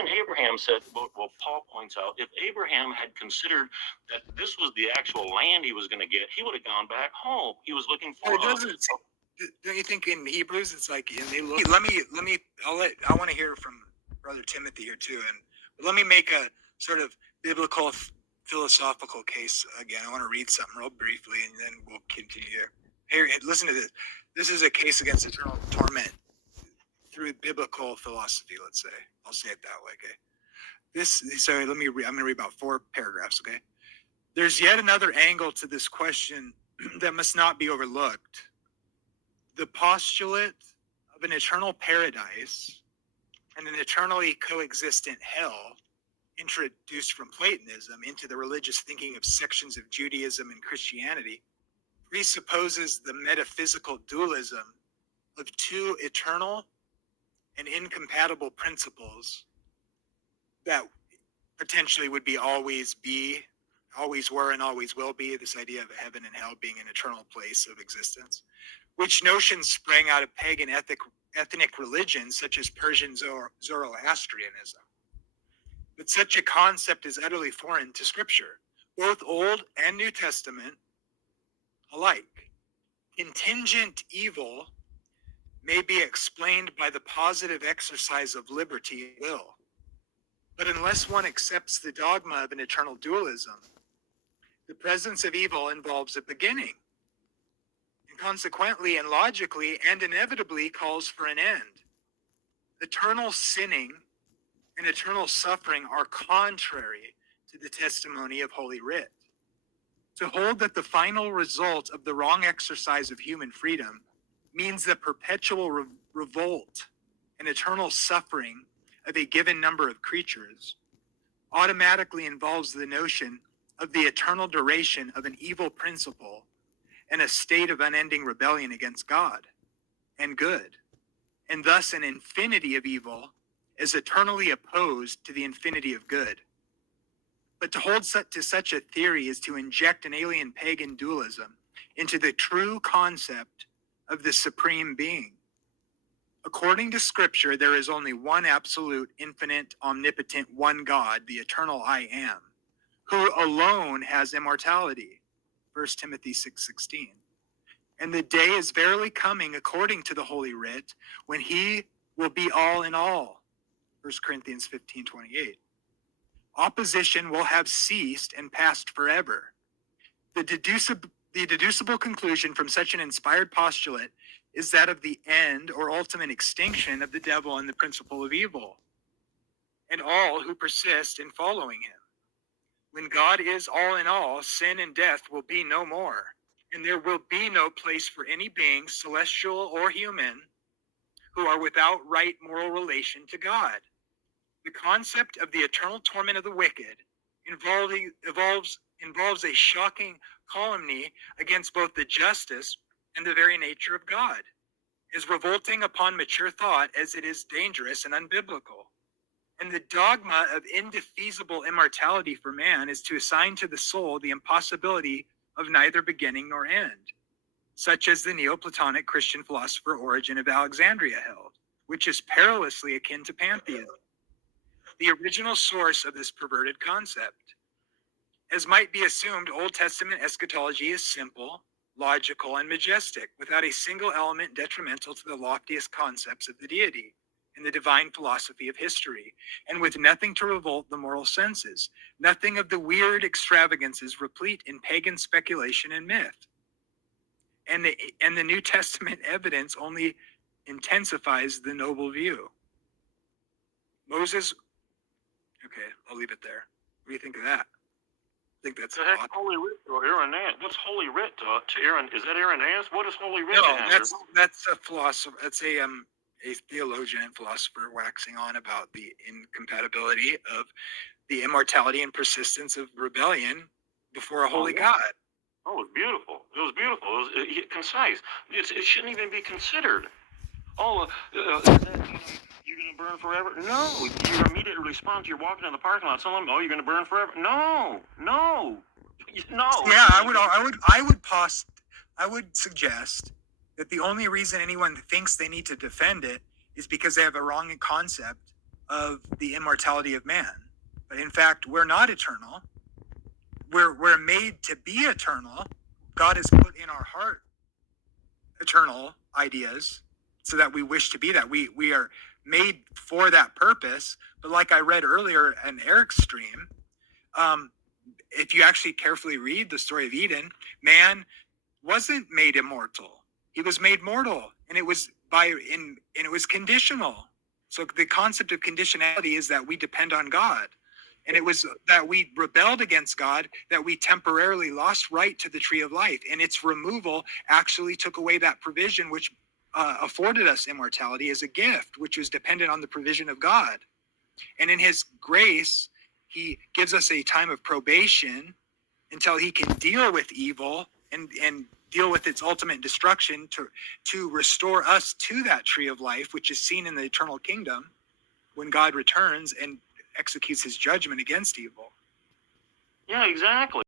even Abraham said, well, Paul points out, if Abraham had considered that this was the actual land he was going to get, he would have gone back home. He was looking for. Don't you think in Hebrews it's like, and they look? I want to hear from Brother Timothy here too, and let me make a sort of biblical philosophical case again. I want to read something real briefly, and then we'll continue here. Here, listen to this. This is a case against eternal torment through biblical philosophy. Let's say, I'll say it that way. Okay. I'm going to read about 4 paragraphs. Okay. There's yet another angle to this question that must not be overlooked. The postulate of an eternal paradise and an eternally coexistent hell, introduced from Platonism into the religious thinking of sections of Judaism and Christianity, presupposes the metaphysical dualism of 2 eternal and incompatible principles that potentially would be, always were, and always will be, this idea of heaven and hell being an eternal place of existence, which notions sprang out of pagan ethnic religions such as Persian Zoroastrianism. But such a concept is utterly foreign to Scripture, both Old and New Testament alike. Contingent evil may be explained by the positive exercise of liberty and will, but unless one accepts the dogma of an eternal dualism, the presence of evil involves a beginning, and consequently and logically and inevitably calls for an end. Eternal sinning and eternal suffering are contrary to the testimony of Holy Writ. To hold that the final result of the wrong exercise of human freedom means the perpetual revolt and eternal suffering of a given number of creatures automatically involves the notion of the eternal duration of an evil principle and a state of unending rebellion against God and good, and thus an infinity of evil is eternally opposed to the infinity of good. But to hold to such a theory is to inject an alien pagan dualism into the true concept of the supreme being. According to Scripture, there is only one absolute, infinite, omnipotent, one God, the eternal I Am, who alone has immortality, 1 Timothy 6:16. And the day is verily coming, according to the Holy Writ, when he will be all in all, 1 Corinthians 15:28. Opposition will have ceased and passed forever. The deducible conclusion from such an inspired postulate is that of the end or ultimate extinction of the devil and the principle of evil, and all who persist in following him. When God is all in all, sin and death will be no more, and there will be no place for any beings, celestial or human, who are without right moral relation to God. The concept of the eternal torment of the wicked involves a shocking calumny against both the justice and the very nature of God, as revolting upon mature thought as it is dangerous and unbiblical. And the dogma of indefeasible immortality for man is to assign to the soul the impossibility of neither beginning nor end, such as the Neoplatonic Christian philosopher Origen of Alexandria held, which is perilously akin to pantheism, the original source of this perverted concept. As might be assumed, Old Testament eschatology is simple, logical, and majestic, without a single element detrimental to the loftiest concepts of the deity and the divine philosophy of history, and with nothing to revolt the moral senses, nothing of the weird extravagances replete in pagan speculation and myth. And the New Testament evidence only intensifies the noble view. Moses, okay, I'll leave it there. What do you think of that? I think that's Holy Writ or Irenaeus. What's Holy Writ to Aaron? Is that Irenaeus? What is Holy Writ? No, that's a philosopher. That's a theologian and philosopher waxing on about the incompatibility of the immortality and persistence of rebellion before a holy God. Oh, it was beautiful. It was beautiful. It was concise. It shouldn't even be considered. You're going to burn forever? No. Your immediate response, you're walking in the parking lot, someone, you're going to burn forever? No. Yeah, I would suggest that the only reason anyone thinks they need to defend it is because they have a wrong concept of the immortality of man. But in fact, we're not eternal. We're made to be eternal. God has put in our heart eternal ideas so that we wish to be that. We are made for that purpose. But like I read earlier in Eric's stream, if you actually carefully read the story of Eden, man wasn't made immortal. He was made mortal, and it was it was conditional. So the concept of conditionality is that we depend on God. And it was that we rebelled against God, that we temporarily lost right to the tree of life. And its removal actually took away that provision which afforded us immortality as a gift, which was dependent on the provision of God. And in his grace, he gives us a time of probation until he can deal with evil and deal with its ultimate destruction to restore us to that tree of life, which is seen in the eternal kingdom when God returns and executes his judgment against evil. Yeah, exactly.